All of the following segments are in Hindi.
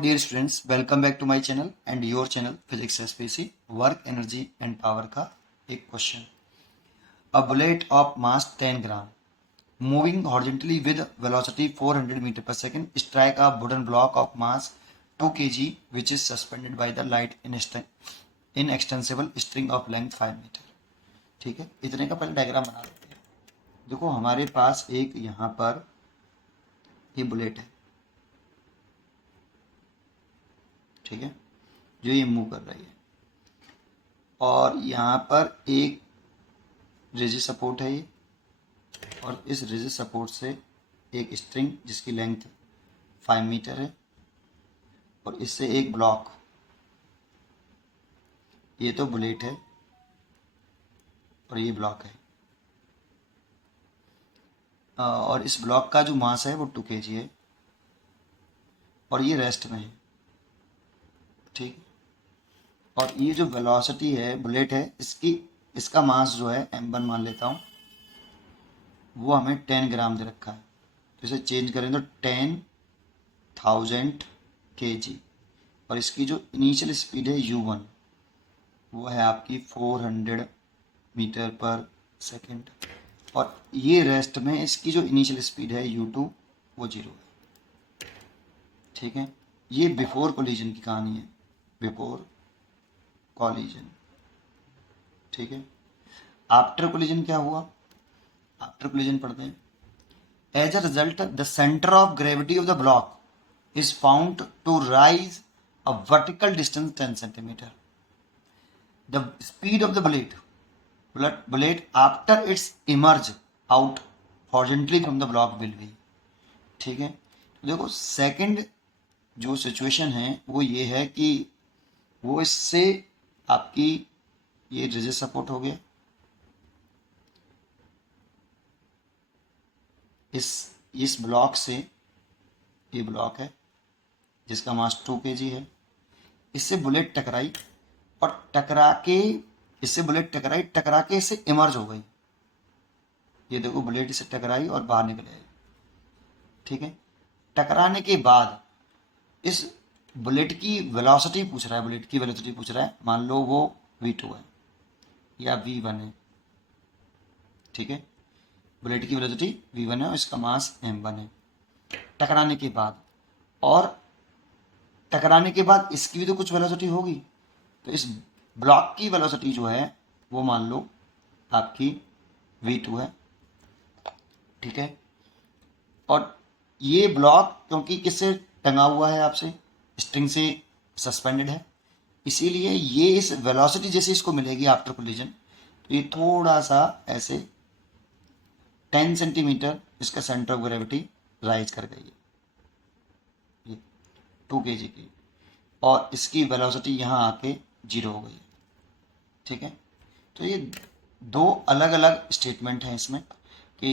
dear students, welcome back to my channel and your channel Physics SPC work energy and power का एक question. A bullet of mass 10 gram moving horizontally with velocity 400 meter per second strike a wooden block of mass 2 kg which is suspended by the light inextensible string of length 5 meter। ठीक है, इतने का पहले डायग्राम बना लेते हैं। देखो हमारे पास एक यहाँ पर ये बुलेट है, ठीक है, जो ये मूव कर रही है और यहाँ पर एक रिजिड सपोर्ट है ये, और इस रिजिड सपोर्ट से एक स्ट्रिंग जिसकी लेंथ 5 मीटर है और इससे एक ब्लॉक। ये तो बुलेट है और ये ब्लॉक है और इस ब्लॉक का जो मास है वो 2 kg है और ये रेस्ट में है, ठीक। और ये जो वेलोसिटी है बुलेट है इसका मास जो है m1 मान लेता हूँ, वो हमें 10 ग्राम दे रखा है, तो इसे चेंज करें तो 10,000 kg और इसकी जो इनिशियल स्पीड है u1 वो है आपकी 400 मीटर पर सेकेंड और ये रेस्ट में इसकी जो इनिशियल स्पीड है u2 वो 0 है, ठीक है। ये बिफोर कोलिजन की कहानी है, बिफोर कोलिजन, ठीक है। आफ्टर कोलिजन क्या हुआ, आफ्टर कोलिजन पढ़ते हैं। As a result the centre of gravity of the block is found to rise a vertical distance 10 centimetre. The speed of the bullet after its emerge out horizontally from the block will be, ठीक है। तो देखो सेकंड जो सिचुएशन है वो ये है कि वो इससे आपकी ये रिजिड सपोर्ट हो गया, इस ब्लॉक से, ये ब्लॉक है जिसका मास 2 kg है, इससे बुलेट टकराई और टकरा के इससे इमर्ज हो गई। ये देखो बुलेट इससे टकराई और बाहर निकल आई, ठीक है। टकराने के बाद इस बुलेट की वेलोसिटी पूछ रहा है, मान लो वो v2 है या v1 है, ठीक है। बुलेट की वेलोसिटी v1 है और इसका मास m1 है। टकराने के बाद इसकी भी तो कुछ वेलोसिटी होगी, तो इस ब्लॉक की वेलोसिटी जो है वो मान लो आपकी v2 है, ठीक है। और ये ब्लॉक क्योंकि किससे टंगा हुआ है, आपसे स्ट्रिंग से सस्पेंडेड है, इसीलिए ये इस वेलोसिटी जैसे इसको मिलेगी आफ्टर कोलिजन, तो ये थोड़ा सा ऐसे 10 सेंटीमीटर इसका सेंटर ऑफ ग्रेविटी राइज कर गई है, ये 2 kg की, और इसकी वेलोसिटी यहाँ आके 0 हो गई है, ठीक है। तो ये दो अलग अलग स्टेटमेंट हैं इसमें कि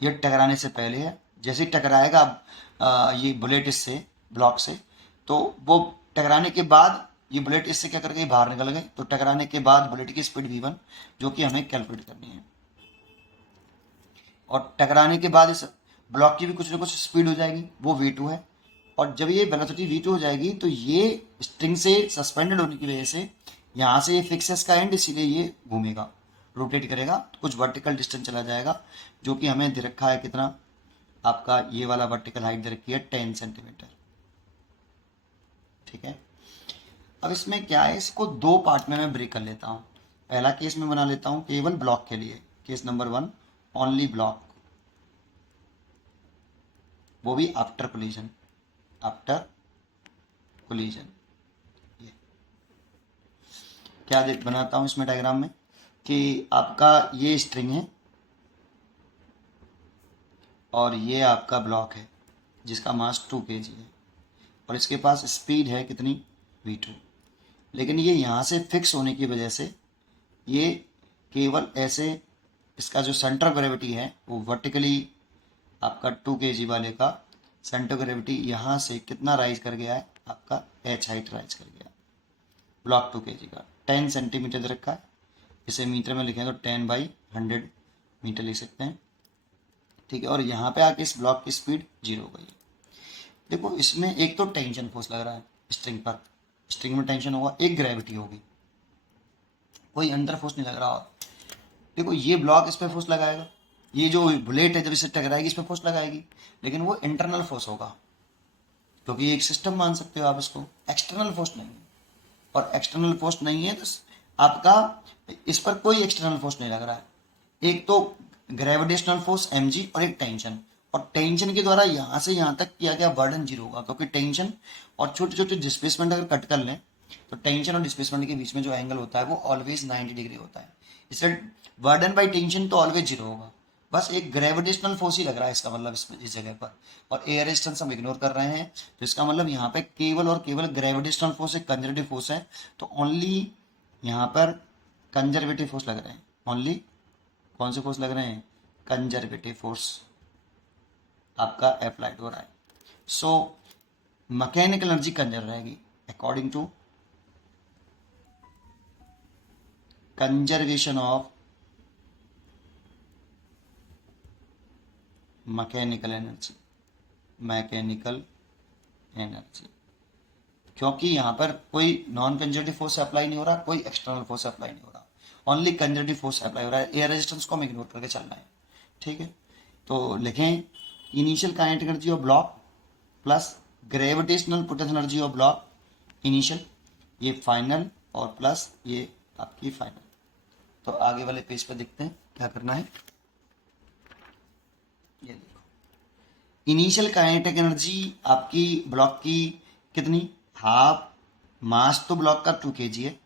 ये टकराने से पहले है, जैसे टकराएगा ये बुलेट इससे ब्लॉक से, तो वो टकराने के बाद ये बुलेट इससे क्या कर गई, बाहर निकल गए, तो टकराने के बाद बुलेट की स्पीड v1 जो कि हमें कैलकुलेट करनी है, और टकराने के बाद इस ब्लॉक की भी कुछ ना कुछ स्पीड हो जाएगी, वो v2 है। और जब ये वेलोसिटी v2 हो जाएगी तो ये स्ट्रिंग से सस्पेंडेड होने की वजह से यहाँ से ये फिक्स है इसका एंड, इसीलिए ये घूमेगा, रोटेट करेगा, कुछ वर्टिकल डिस्टेंस चला जाएगा, जो कि हमें दे रखा है कितना, आपका ये वाला वर्टिकल हाइट दे रखी है 10 सेंटीमीटर, ठीक है। अब इसमें क्या है, इसको दो पार्ट में मैं ब्रेक कर लेता हूँ। पहला केस में बना लेता हूँ केवल ब्लॉक के लिए, केस नंबर 1 ओनली ब्लॉक, वो भी आफ्टर कोलिजन, ये क्या बनाता हूँ इसमें डायग्राम में कि आपका ये स्ट्रिंग है और ये आपका ब्लॉक है जिसका मास 2 kg है और इसके पास स्पीड है कितनी, v2, लेकिन ये यहाँ से फिक्स होने की वजह से ये केवल ऐसे, इसका जो सेंटर ऑफ ग्रेविटी है वो वर्टिकली आपका 2 kg वाले का सेंटर ऑफ ग्रेविटी यहाँ से कितना राइज कर गया है, आपका h हाइट राइज कर गया, ब्लॉक 2 kg का 10 सेंटीमीटर दे रखा है, इसे मीटर में लिखें तो 10/100 मीटर लिख सकते हैं, ठीक है। और यहाँ पे आके इस ब्लॉक की स्पीड 0 हो गई है। देखो इसमें एक तो टेंशन फोर्स लग रहा है स्ट्रिंग पर, स्ट्रिंग में टेंशन होगा, एक ग्रेविटी होगी, कोई अंदर फोर्स नहीं लग रहा। देखो ये ब्लॉक इस पर फोर्स लगाएगा, ये जो बुलेट है जब इससे टकराएगी इस पर फोर्स लगाएगी, लेकिन वो इंटरनल फोर्स होगा, क्योंकि ये एक सिस्टम मान सकते हो आप इसको, एक्सटर्नल फोर्स नहीं है। और एक्सटर्नल फोर्स नहीं है तो आपका इस पर कोई एक्सटर्नल फोर्स नहीं लग रहा है। एक तो ग्रेविटेशनल फोर्स mg और एक टेंशन, और टेंशन के द्वारा यहाँ से यहाँ तक किया गया बर्डन जीरो होगा, क्योंकि टेंशन और छोटे छोटे डिस्प्लेसमेंट अगर कट कर लें तो टेंशन और डिस्प्लेसमेंट के बीच में जो एंगल होता है वो ऑलवेज 90 डिग्री होता है, इसलिए बर्डन बाई टेंशन तो ऑलवेज जीरो होगा। बस एक ग्रेविटेशनल फोर्स ही लग रहा है इसका मतलब इस जगह पर, और एयर रेजिस्टेंस हम इग्नोर कर रहे हैं, तो इसका मतलब यहाँ पे केवल और केवल ग्रेविटेशनल फोर्स एक कंजर्वेटिव फोर्स है, तो ओनली यहाँ पर कंजर्वेटिव फोर्स लग रहे हैं। ओनली कौन से फोर्स लग रहे हैं? कंजर्वेटिव फोर्स आपका अप्लाइड हो रहा है। सो मैकेनिकल एनर्जी कंजर्व रहेगी according to conservation of mechanical energy, mechanical energy, क्योंकि यहाँ पर कोई नॉन कंजर्वेटिव फोर्स अप्लाई नहीं हो रहा, कोई एक्सटर्नल फोर्स अप्लाई नहीं हो रहा, ओनली कंजर्वेटिव फोर्स अप्लाई हो रहा है। एयर रेजिस्टेंस को हम इग्नोर करके चलना है, ठीक है। तो लिखें initial kinetic energy of block plus gravitational potential energy of block initial, ये फाइनल, और प्लस ये आपकी फाइनल। तो आगे वाले पेज पर देखते हैं क्या करना है। ये देखो इनिशियल काइनेटिक एनर्जी आपकी ब्लॉक की कितनी, हाफ, मास तो ब्लॉक का 2 kg है,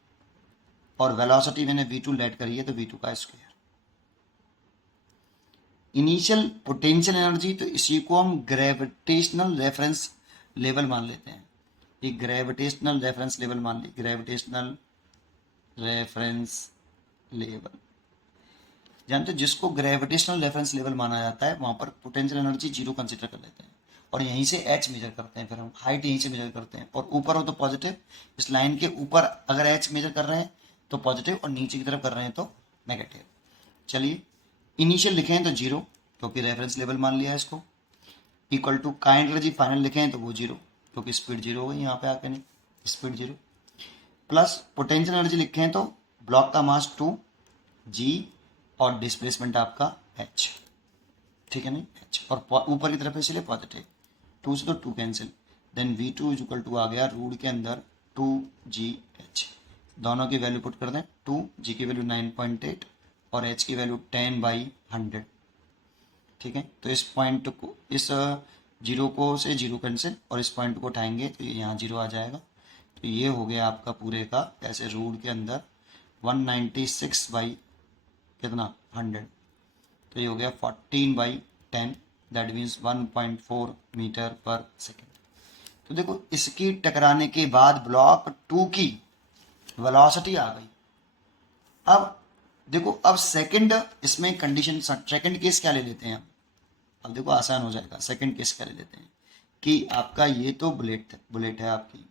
और वेलोसिटी मैंने v2 लेट करी है तो v2 का स्क्वायर। इनिशियल पोटेंशियल एनर्जी, तो इसी को हम ग्रेविटेशनल रेफरेंस लेवल मान लेते हैं, ये ग्रेविटेशनल रेफरेंस लेवल मान ली, ग्रेविटेशनल रेफरेंस लेवल। जानते हो जिसको ग्रेविटेशनल रेफरेंस लेवल माना जाता है वहां पर पोटेंशियल एनर्जी जीरो कंसिडर कर लेते हैं, और यहीं से h मेजर करते हैं, फिर हम हाइट यहीं से मेजर करते हैं, और ऊपर हो तो पॉजिटिव, इस लाइन के ऊपर अगर h मेजर कर रहे हैं तो पॉजिटिव, और नीचे की तरफ कर रहे हैं तो नेगेटिव। चलिए इनिशियल लिखे हैं तो जीरो, क्योंकि रेफरेंस लेवल मान लिया है इसको, equal to kinetic energy final लिखे हैं तो वो जीरो, क्योंकि स्पीड जीरो हो गई यहाँ पे आके, नहीं speed zero, plus potential energy लिखे हैं तो ब्लॉक का मास 2g और डिस्प्लेसमेंट आपका h, ठीक है नहीं h, और ऊपर की तरफ इसलिए पॉजिटिव, 2 से तो 2 cancel, then v2 is equal to आ गया रूट के अंदर 2gh, दोनों की वैल्यू पुट कर दें, 2g की वैल्यू 9.8 और h की वैल्यू 10/100, ठीक है। तो इस पॉइंट को, इस जीरो को से जीरो कैंसिल, और इस पॉइंट को उठाएंगे तो ये यहाँ जीरो आ जाएगा, तो ये हो गया आपका पूरे का ऐसे रूट के अंदर 196 बाई कितना 100, तो ये हो गया 14/10, दैट मीन्स 1.4 मीटर पर सेकेंड। तो देखो इसकी टकराने के बाद ब्लॉक 2 की वेलोसिटी आ गई। अब देखो अब सेकंड इसमें कंडीशन, सेकंड केस क्या ले लेते हैं हम, अब देखो आसान हो जाएगा। सेकंड केस क्या ले लेते हैं कि आपका ये तो बुलेट है आपकी,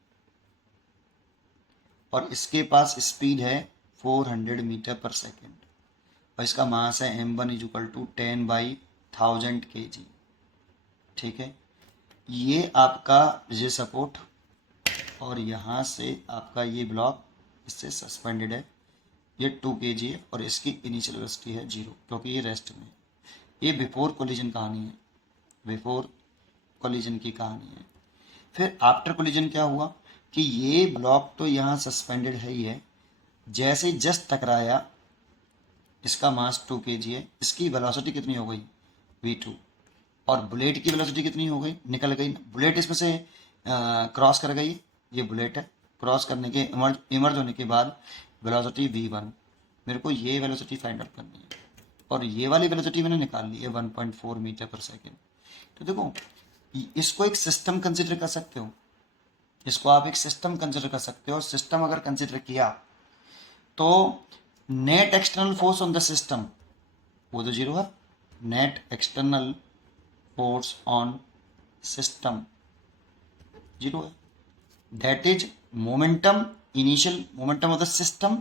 और इसके पास स्पीड है 400 मीटर पर सेकेंड, और इसका मास है m1 is equal to 10/1000 kg, ठीक है। ये आपका रिजिड सपोर्ट, और यहाँ से आपका ये ब्लॉक इससे सस्पेंडेड है, ये 2 kg है, और इसकी इनिशियल वेलोसिटी है 0, क्योंकि ये रेस्ट में। ये बिफोर कोलिजन कहानी है, बिफोर कोलिजन की कहानी है। फिर आफ्टर कोलिजन क्या हुआ कि ये ब्लॉक तो यहाँ सस्पेंडेड है ही है, जैसे जस्ट टकराया, इसका मास 2 kg है, इसकी वेलोसिटी कितनी हो गई v2, और बुलेट की वेलोसिटी कितनी हो गई, निकल गई, बुलेट इसमें से क्रॉस कर गई, ये बुलेट है, क्रॉस करने के इमर्ज होने के बाद वेलोसिटी v1, मेरे को ये वेलोसिटी फाइंड आउट करनी है, और ये वाली वेलोसिटी मैंने निकाल ली है 1.4 मीटर पर सेकेंड। तो देखो इसको एक सिस्टम कंसिडर कर सकते हो, इसको आप एक सिस्टम कंसिडर कर सकते हो, और सिस्टम अगर कंसिडर किया तो net external force on the system वो तो जीरो है, net external force on system zero है, that is momentum, initial momentum of the system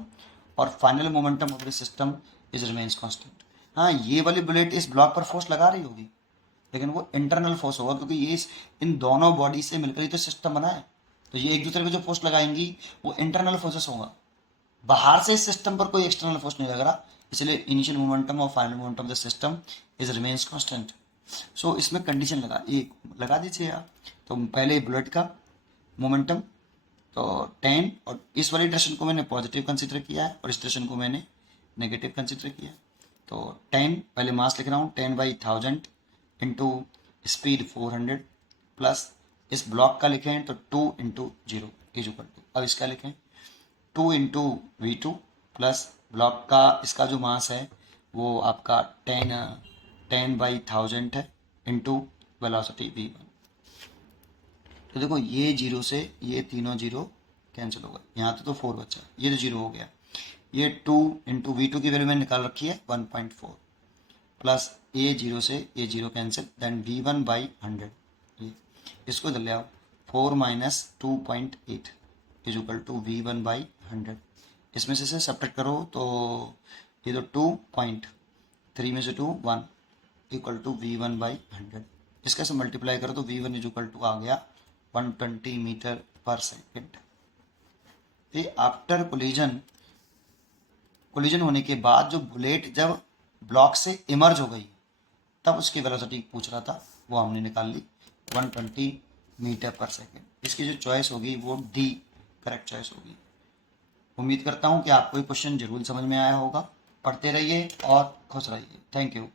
और final momentum of the system is remains constant. हाँ ये वाली बुलेट इस ब्लॉक पर फोर्स लगा रही होगी, लेकिन वो इंटरनल फोर्स होगा, क्योंकि ये इन दोनों बॉडी से मिलकर ही तो सिस्टम बना है। तो ये एक दूसरे पे जो फोर्स लगाएंगी वो इंटरनल फोर्सेस होगा, बाहर से इस सिस्टम पर कोई एक्सटर्नल फोर्स नहीं लग रहा, इसलिए इनिशियल मोमेंटम और final momentum of the system is remains constant. So इसमें कंडीशन लगा दीजिए आप। तो पहले बुलेट का मोमेंटम तो 10, और इस वाली डायरेक्शन को मैंने पॉजिटिव कंसिडर किया है और इस डायरेक्शन को मैंने नेगेटिव कंसिडर किया है। तो 10 पहले मास लिख रहा हूँ, 10/1000 इंटू स्पीड 400 प्लस इस ब्लॉक का लिखें तो 2 इंटू 0 इज इक्वल टू, अब इसका लिखें 2 इंटू V2 प्लस ब्लॉक का इसका जो मास है वो आपका 10/1000 है इंटू वेलोसिटी V1। तो देखो ये जीरो से ये तीनों जीरो कैंसिल हो गए, यहाँ तो 4 बचा, ये तो जीरो हो गया। ये 2 इंटू V2 की वैल्यू मैंने निकाल रखी है 1.4 प्लस ये जीरो से ये जीरो कैंसिल, देन V1/100, ये इसको इधर ले आओ, 4 minus 2.8 is equal to V1/100। इसमें से सब्ट्रैक्ट करो तो ये तो 2.3 में से 2 1 इक्वल टू V1/100। इसका से मल्टीप्लाई करो तो V1 इज इक्वल टू आ गया 120 मीटर पर सेकेंड। ये आफ्टर कोलिजन होने के बाद जो बुलेट जब ब्लॉक से इमर्ज हो गई तब उसकी वेलोसिटी पूछ रहा था, वो हमने निकाल ली 120 मीटर पर सेकेंड। इसकी जो चॉइस होगी वो डी करेक्ट चॉइस होगी। उम्मीद करता हूँ कि आपको ये क्वेश्चन जरूर समझ में आया होगा। पढ़ते रहिए और खुश रहिए। Thank you.